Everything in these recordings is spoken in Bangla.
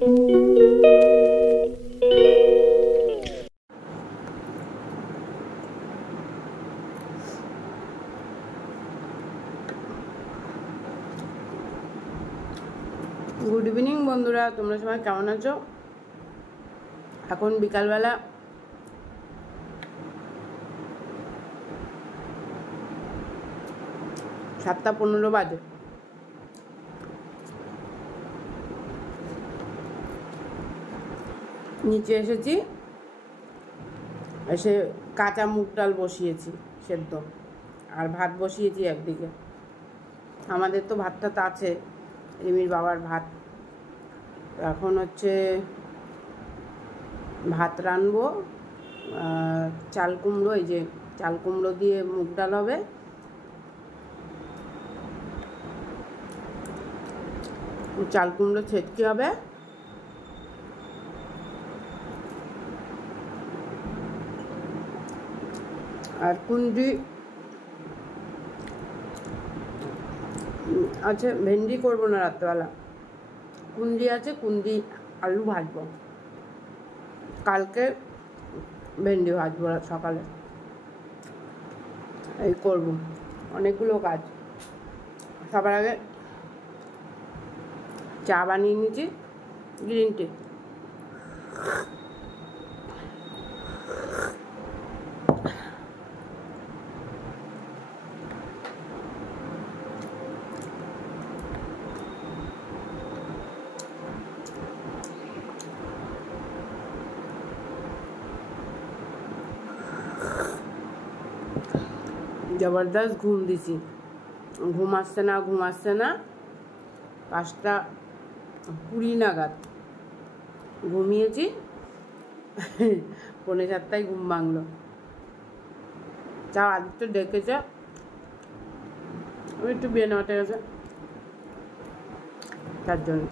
গুড ইভিনিং বন্ধুরা, তোমরা সবাই কেমন আছো? এখন বিকালবেলা 7:15 বাজে। নিচে এসেছি, এসে কাঁচা মুগ ডাল বসিয়েছি সেদ্ধ, আর ভাত বসিয়েছি একদিকে। আমাদের তো ভাতটা তো আছে, রিমির বাবার ভাত। এখন হচ্ছে ভাত রানবো, চাল কুমড়ো, এই যে চাল কুমড়ো দিয়ে মুগ ডাল হবে, চাল কুমড়ো ছেটকি হবে, আর কুন্ডি আছে। ভেন্ডি করবো না রাত্রেবেলা, কুন্ডি আছে, কুন্ডি আলু ভাজবো। কালকে ভেন্ডি ভাজবো সকালে, এই করবো। অনেকগুলো কাজ। সবার আগে চা বানিয়ে নিয়েছি, গ্রিন টি। জবরদস্ত ঘুম দিছি, ঘুম আসছে না 5:20 নাগাদ ঘুমিয়েছি। 6:45 ঘুম ভাঙলো। আদিত্য ডেকেছে, আমি একটু বিয়ে নেওয়াতে গেছে, তার জন্য।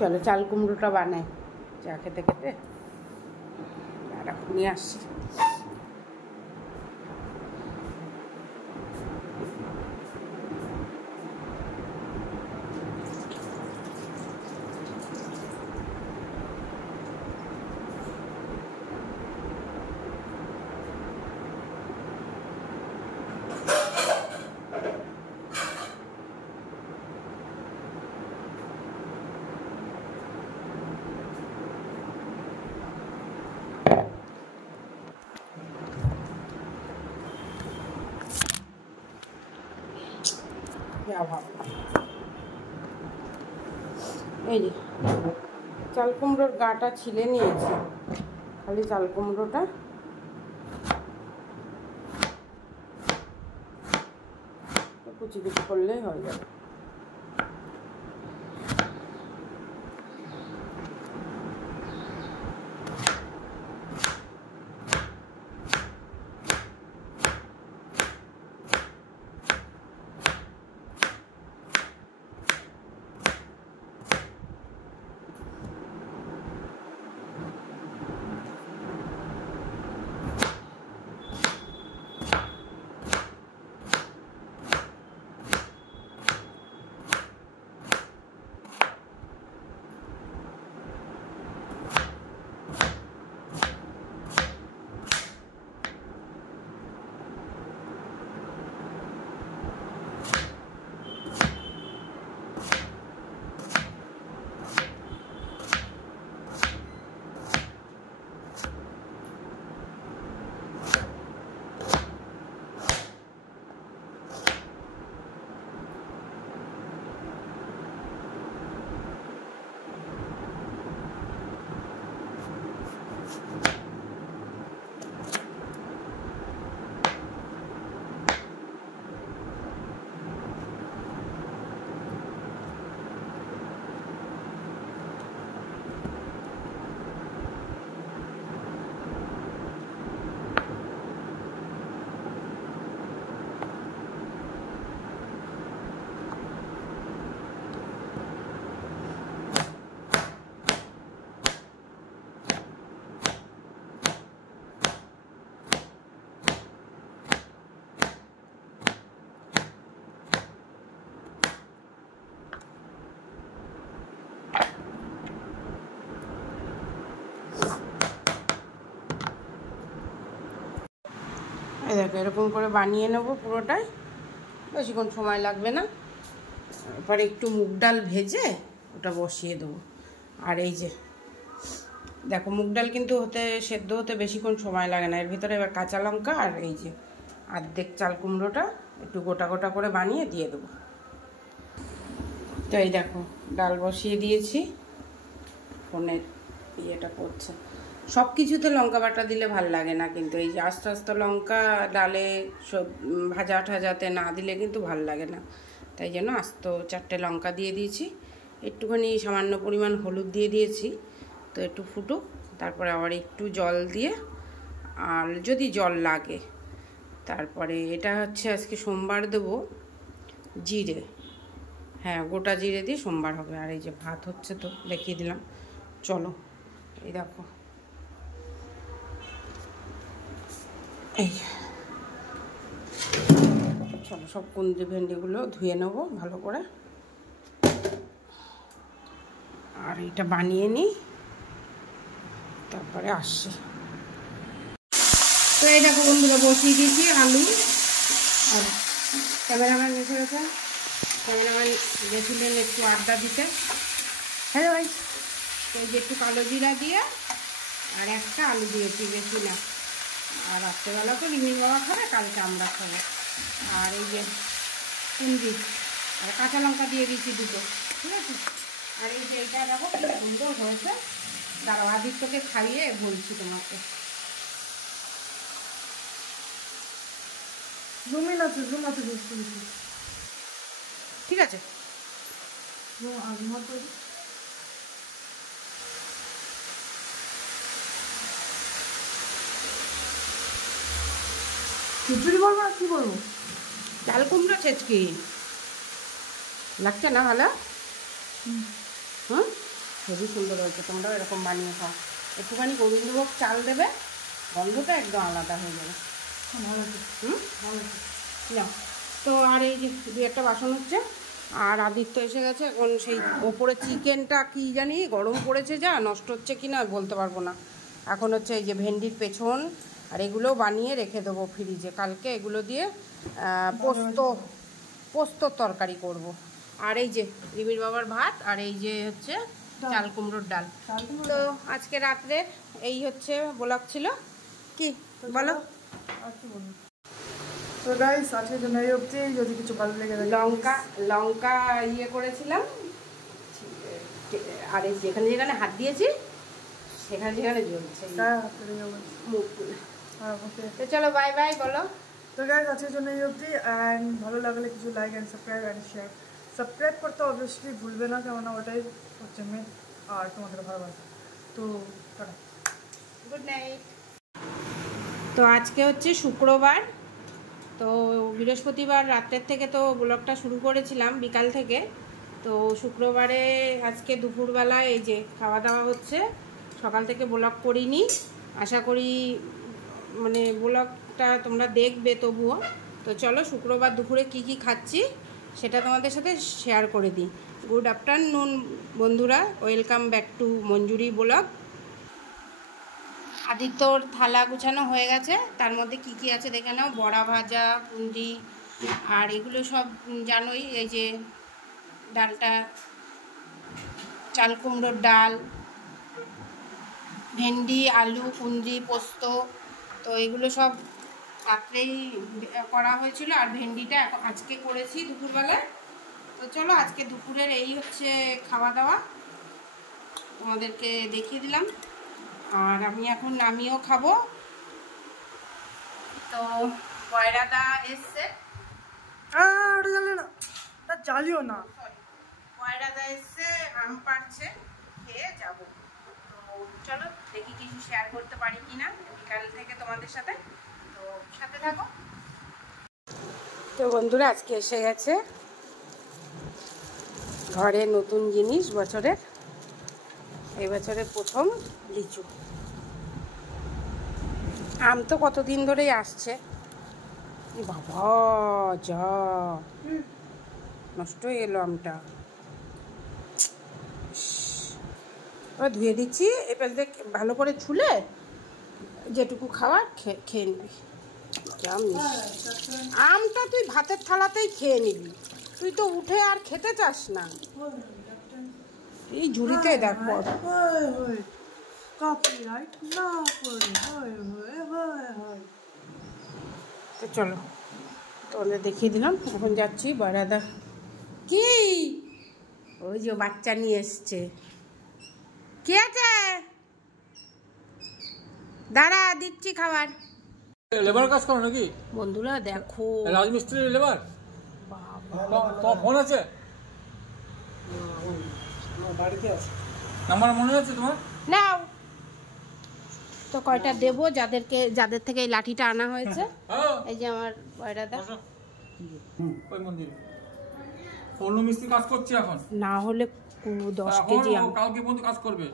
চলো চাল কুমড়োটা বানাই, চা খেতে খেতে। আর নিয়ে আসছি। অভাব। এই যে চাল কুমড়োর গাটা ছিলে নিয়েছি, খালি চাল কুমড়োটা কুচি কুচি করলেই হয়ে যাবে। এই দেখো এরকম করে বানিয়ে নেব পুরোটাই, বেশিক্ষণ সময় লাগবে না। এরপরে একটু মুগ ডাল ভেজে ওটা বসিয়ে দেবো। আর এই যে দেখো মুগ ডাল কিন্তু সেদ্ধ হতে বেশিক্ষণ সময় লাগে না। এর ভিতরে এবার কাঁচা লঙ্কা আর এই যে অর্ধেক চাল কুমড়োটা একটু গোটা গোটা করে বানিয়ে দিয়ে দেবো। তো এই দেখো ডাল বসিয়ে দিয়েছি, ফোনের ইয়েটা করছে। সব কিছুতে লঙ্কা বাটা দিলে ভাল লাগে না, কিন্তু এই যে আস্তে আস্তে লঙ্কা ডালে সব ভাজা ঠাজাতে না দিলে কিন্তু ভাল লাগে না। তাই জন্য আস্ত 4টে লঙ্কা দিয়ে দিয়েছি, একটুখানি সামান্য পরিমাণ হলুদ দিয়ে দিয়েছি। তো একটু ফুটুক, তারপরে আবার একটু জল দিয়ে, আর যদি জল লাগে তারপরে এটা হচ্ছে আজকে সোমবার দেবো জিরে, হ্যাঁ গোটা জিরে দিয়ে সোমবার হবে। আর এই যে ভাত হচ্ছে, তো দেখিয়ে দিলাম। চলো এই দেখো এই চলো সব কুঁদরি ভেন্ডিগুলো ধুয়ে নেব ভালো করে, আর এটা বানিয়ে নিই, তারপরে আসছি। তো এই দেখো বন্ধুরা বসিয়ে দিয়েছি আলু, আর ক্যামেরাম্যান এসে গেছে, ক্যামেরাম্যান গেছিলেন একটু আড্ডা দিতে। হ্যালো ভাই, তো এই যে একটু কালো জিরা দিয়ে আর একটা আলু দিয়েছি, বেশি না। আর রাত্রেবেলা তো রিমির বাবা খাবে, কালকে আমরা খাবো। আর এই যে কুঁদরি আর কাঁচা লঙ্কা দিয়ে দিয়েছি দুটো, ঠিক আছে। আর এই যে এইটা দেখো কি সুন্দর হয়েছে, দাঁড়াও আদিত্যকে খাইয়ে বলছি তোমাকে। ঠিক আছে খিচুড়ি বলবো না কি বলবো? চাল কুমড়ো ছেচকি লাগছে না ভালো? খুবই সুন্দর হয়েছে, তোমরাও এরকম বানিয়ে খাও। একটুখানি গোবিন্দভোগ চাল দেবে, গন্ধটা একদম আলাদা হয়ে যাবে। না তো আর এই যে 2-1টা বাসন হচ্ছে, আর আদিত্য এসে গেছে। এখন সেই ওপরে চিকেনটা কি জানি গরম পড়েছে, যা নষ্ট হচ্ছে কি না বলতে পারবো না। এখন হচ্ছে এই যে ভেন্ডির পেছন আর এগুলো বানিয়ে রেখে দেবো ফ্রিজে, কালকে এগুলো দিয়ে পোস্তর তরকারি করব। আর এই যে রিমির বাবার ভাত, আর এই যে হচ্ছে চাল কুমড়োর ডাল। তো আজকে রাত্রে এই হচ্ছে ব্লগ ছিল। কি বলো? তো গাইস আজকের জন্য এই অবধি, যদি কিছু ভালো লেগে থাকে লঙ্কা ইয়ে করেছিলাম, আর যেখানে যেখানে হাত দিয়েছি সেখানে সেখানে জ্বলছে মুখগুলো। তো চলো বাই বাই বলো। তো গাইস আজকের জন্য এই অবধি, অ্যান্ড ভালো লাগলে কিছু like and subscribe and share. Subscribe করতে অবভিয়াসলি ভুলবে না, কেননা ওটাই হচ্ছে মেন আর তোমাদের ভালোবাসা। তো গুড নাইট। তো আজকে হচ্ছে শুক্রবার, তো বৃহস্পতিবার রাত্রের থেকে তো ব্লগটা শুরু করেছিলাম বিকাল থেকে। তো শুক্রবারে আজকে দুপুরবেলা এই যে খাওয়া দাওয়া হচ্ছে, সকাল থেকে ব্লগ করিনি, আশা করি মানে ব্লগটা তোমরা দেখবে তবুও। তো চলো শুক্রবার দুপুরে কি কি খাচ্ছি সেটা তোমাদের সাথে শেয়ার করে দিই। গুড আফটারনুন বন্ধুরা, welcome back to Manjuri blog. আদিত্যর থালা গুছানো হয়ে গেছে, তার মধ্যে কি কি আছে দেখে নাও। বড়া ভাজা, পুঁজি, আর এগুলো সব জানোই, এই যে ডালটা চাল কুমড়োর ডাল, ভেন্ডি, আলু, কুঁদরি, পোস্ত, তো এগুলো সব রাত্রেই করা হয়েছিল, আর ভেন্ডিটা আজকে করেছি দুপুরবেলায়। তো চলো আজকে দুপুরের এই হচ্ছে খাওয়া দাওয়া, তোমাদেরকে দেখিয়ে দিলাম। আর আমি এখন আমিও খাবো। তো পয়রাদা এসছে, জ্বালিও না, পয়রাদা এসছে, আম পাড়ছে, খেয়ে যাবো। তো চলো দেখি কিছু শেয়ার করতে পারি কিনা বিকাল থেকে তোমাদের সাথে, তো সাথে থাকো। তো বন্ধুরা আজকে এসে গেছে ঘরে নতুন জিনিস বছরের, এই বছরের প্রথম লিচু। আম তো কতদিন ধরেই আসছে, বাবা যা নষ্ট হয়ে গেল আমটা। এবার ধুয়ে দিচ্ছি, এবার দেখ ভালো করে ছুলে যেটুকু খাওয়ার খেয়ে নিবি। আমটা তুই ভাতের থালাতেই খেয়ে নিবি, তুই তো উঠে আর খেতে চাস না। এই ঝুড়িতে দেখ তো চলো তোমাদের দেখিয়ে দিলাম। এখন যাচ্ছি বয়রাদা। কি ওই যে বাচ্চা নিয়ে এসছে, কে আছে? দাঁড়া দিচ্ছি খাবার। লেবার কাজ করো নাকি বন্ধুরা? দেখো রাজমিস্ত্রি লেবার, তোমার ফোন আছে? নাম্বার মনে আছে তোমার? নাও তো কয়টা দেবো যাদের থেকে এই লাঠিটা আনা হয়েছে। এই যে আমার বয়রাদা, ওই মন্দিরে অন্য মিস্ত্রি কাজ করছে এখন, না হলে 10 কেজি কালকে পর্যন্ত কাজ করবে।